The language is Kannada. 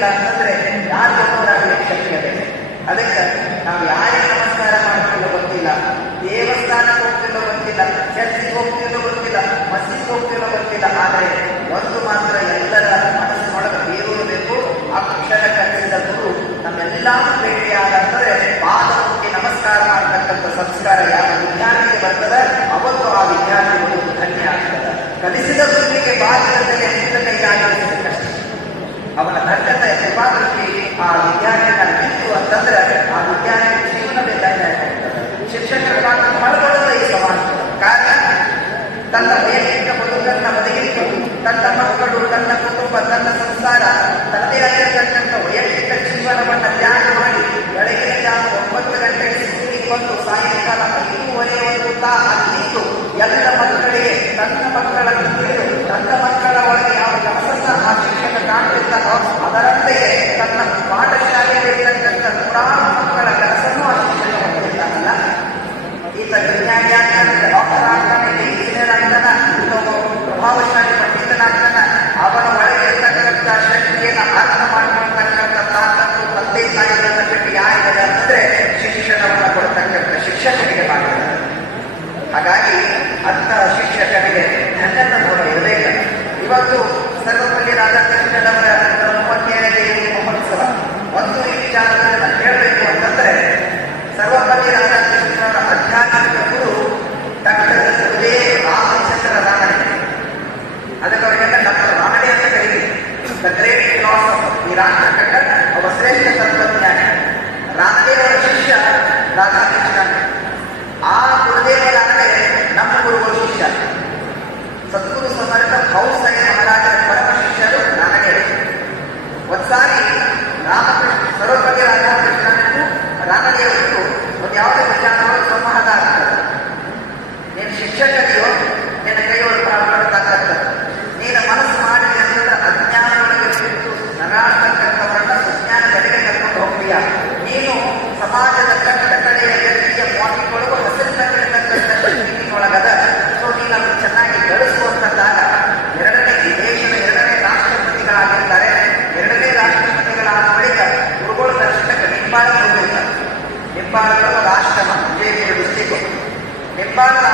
ಗೊತ್ತಿಲ್ಲ ಅಂತಂದ್ರೆ ಯಾರು ದೊಡ್ಡವರಾಗಲಿಕ್ಕೆ ಶಕ್ತಿ ಇದೆ. ಅದಕ್ಕೆ ನಾವು ಯಾರಿಗೆ ನಮಸ್ಕಾರ ಮಾಡ್ತಿಲ್ಲೋ ಗೊತ್ತಿಲ್ಲ, ದೇವಸ್ಥಾನಕ್ಕೆ ಹೋಗ್ತಿಲ್ಲೋ ಗೊತ್ತಿಲ್ಲ, ಚರ್ಚಿಗೆ ಹೋಗ್ತಿಲ್ಲೋ ಗೊತ್ತಿಲ್ಲ, ಮಸೀದಿಗೆ ಹೋಗ್ತಿಲ್ಲೋ ಗೊತ್ತಿಲ್ಲ. ಆದರೆ ಒಂದು ಮಾತ್ರ ಎಲ್ಲರ ಮನಸ್ಸಿನೊಳಗೆ ಬೇರೂರಬೇಕು, ಅಕ್ಷರ ಕಲಿಸಿದ ಗುರು ನಮ್ಮೆಲ್ಲರೂ ಭೇಟಿಯಾದಂದರೆ ಪಾದಕ್ಕೆ ನಮಸ್ಕಾರ ಮಾಡತಕ್ಕಂಥ ಸಂಸ್ಕಾರ ಯಾವ ವಿದ್ಯಾರ್ಥಿಗೆ ಬರ್ತದೆ ಅವತ್ತು ಆ ವಿದ್ಯಾರ್ಥಿಗಳು ಧನ್ಯ ಆಗ್ತದೆ. ಕಲಿಸಿದ ಗುರುವಿಗೆ ಬಾಗಿಲದಲ್ಲಿ ಕೈಗಾಗಿರುತ್ತದೆ ಅವನ ಧನ್ಯತೆ ಕೃಪಾದೃಷ್ಟಿ ಆ ವಿದ್ಯಾರ್ಥಿನ ನಿಂತು ಅಂತಂದ್ರೆ ಆ ವಿದ್ಯಾರ್ಥಿ ಜೀವನವೇ ಧನ್ಯ ಆಗ್ತದೆ. ಶಿಕ್ಷಕರ ಪಾತ್ರ ಮಾಡಿಕೊಳ್ಳೋದು ಈ ಸಮಾಜ. ಕಾರಣ ತನ್ನ ವೈಯಕ್ತಿಕ ಬದುಕನ್ನ ಬದುಕಿಟ್ಟು ತನ್ನ ಮಕ್ಕಳು, ತನ್ನ ಕುಟುಂಬ, ತನ್ನ ಸಂಸಾರ, ತನ್ನದೇ ಆಗಿರತಕ್ಕಂಥ ವೈಯಕ್ತಿಕ ಜೀವನವನ್ನು ತ್ಯಾಗ ಮಾಡಿ ಬೆಳಗಿನ ಜಾವ 9 ಗಂಟೆಗೆ ಸ್ಕೂಲಿಗೆ ಬಂದು ಸಾಯಂಕಾಲ 5:30 ಅಲ್ಲಿದ್ದು ಎಲ್ಲ ಮಕ್ಕಳಿಗೆ ತನ್ನ ಮಕ್ಕಳನ್ನು ತಿಳಿದು ತನ್ನ ಮಕ್ಕಳ ಒಳಗೆ ಯಾವ ಕೆಲಸದ ಆ ಶಿಕ್ಷಕ ಕಾಣುತ್ತಿದ್ದಾನೋ ಅದರಂತೆಯೇ ತನ್ನ ಪಾಠಶಾಲೆಯಲ್ಲಿರ್ತಕ್ಕಂಥ ನೂರಾರು ಮಕ್ಕಳ ಕೆಲಸನೂ ಆ ಶಿಕ್ಷಕ ಮಾಡಿದ್ದಾನಲ್ಲ. ಈತ ವಿಜ್ಞಾನಿ ಆಗ್ತಾನೆ, ಡಾಕ್ಟರ್ ಆಗ್ತಾನೆ, ಇಂಜಿನಿಯರ್ ಆಗ್ತಾನ, ಪ್ರಭಾವಶಾಲಿ ಪಂಡಿತನಾಗ್ತಾನ. ಅವನ ಒಳಗೆ ಇರ್ತಕ್ಕಂಥ ಶಕ್ತಿಯನ್ನು ಅರ್ಥ ಮಾಡಿಕೊಳ್ತಕ್ಕಂಥ ತಾಕತ್ತು ತಂದೆ ತಾಯಿಗಳ ಶಕ್ತಿ ಯಾರಿದೆ ಅಂತಂದ್ರೆ ಶಿಕ್ಷಣವನ್ನು ಕೊಡ್ತಕ್ಕಂಥ ಶಿಕ್ಷಕನಿಗೆ ಮಾಡಿದ್ದಾರೆ. ಹಾಗಾಗಿ ಅಂತ ಶಿಕ್ಷಕನಿಗೆ ಧನ್ಯತ ಕೂಡ ಇರಬೇಕು. ಇವತ್ತು ಸರ್ವಪಲ್ಲಿ ರಾಧಾಕೃಷ್ಣನವರ 37ನೇ ಮಹೋತ್ಸವ. ಒಂದು ಈ ವಿಚಾರದಲ್ಲಿ ನಾನು ಹೇಳಬೇಕು ಅಂತಂದ್ರೆ ಸರ್ವಪಲ್ಲಿ ರಾಧಾಕೃಷ್ಣನವರ ಆಧ್ಯಾತ್ಮಿಕ ಗುರು ಡಾಕ್ಟರ್ ರಾಮಚಂದ್ರ ರಾನಡೆ. ಅದಕ್ಕೆ ಅವರಿಗೆಲ್ಲ ಡಾಕ್ಟರ್ ರಾನಡೆ ಅಂತ ಕರೀತೀವಿ. ದ ಗ್ರೇಟ್ ಫಿಲಾಸಫರ್, ಈ ರಾಷ್ಟ್ರಕಟ್ಟ ಒಬ್ಬ ಶ್ರೇಷ್ಠ ತತ್ವಜ್ಞಾನಿ. ರಾಮದೇವರ ಶಿಷ್ಯ ರಾಧಾಕೃಷ್ಣ. ಆ ಗುರುದೇವರಾದರೆ ನಮ್ಮ ಗುರುಗಳು ಶಿಷ್ಯ. ಸದ್ಗುರು ಸಮರ್ಥ ಕೌಸಯ್ಯ ಮಹಾರಾಜರ ಪರಮ ಶಿಷ್ಯರು ರಾನಡೆ. ಒಂದ್ಸಾರಿ ರಾಮಕೃಷ್ಣ ಸರ್ವಪಲ್ಲಿ ರಾಧಾಕೃಷ್ಣನಿಗೂ ರಾನಡೆಯವರಿಗೂ ಒಂದು ಯಾವುದೇ ವಿಚಾರಗಳು ಸಂವಾದ ಆಗ್ತದೆ. ನೀನು ಶಿಕ್ಷಕರಿಯೋ ನಿನ್ನ ಕೈಯೊಳಗೆ ಪ್ರಾರಂಭ ನೀನು ಮನಸ್ಸು ಮಾಡಿದೆ ಅಂತಂದ್ರೆ ಅಜ್ಞಾನಗಳಿಗೆ ಬಿಟ್ಟು ನಗಾಡ್ತಕ್ಕಂಥವರನ್ನ ಸುಜ್ಞಾನ ಕಡೆಗೆ ಕರ್ಕೊಂಡು ಹೋಗ್ತೀಯ. ನೀನು ಸಮಾಜದ ಕಟ್ಟ ಕಡೆಯ ವ್ಯಕ್ತಿಯ ಮಾತಿಗೊಳಗೂ ಹಸಿರಿನಲ್ಲಿರ್ತಕ್ಕಂಥ ನೀನೊಳಗದ. ಸೊ ನೀನು ಅದನ್ನು ಚೆನ್ನಾಗಿ ಗಳಿಸುವಂತದ್ದಾಗ ದೇಶದ 2ನೇ ರಾಷ್ಟ್ರಪತಿಗಳಾಗಿರ್ತಾರೆ. 2ನೇ ರಾಷ್ಟ್ರಪತಿಗಳಾದ ಬಳಿಕ ಗುರುಗಳ ದರ್ಶನಕ್ಕೆ ನಿಂಬಾಳ ಹೋಗಿರ್ತಾರೆ. ನಿಂಬಾಳಗಳು ರಾಷ್ಟ್ರಮ ವಿಜಯಪುರ ಡಿಸ್ಟಿಕ್. ನಿಂಬಾಳದ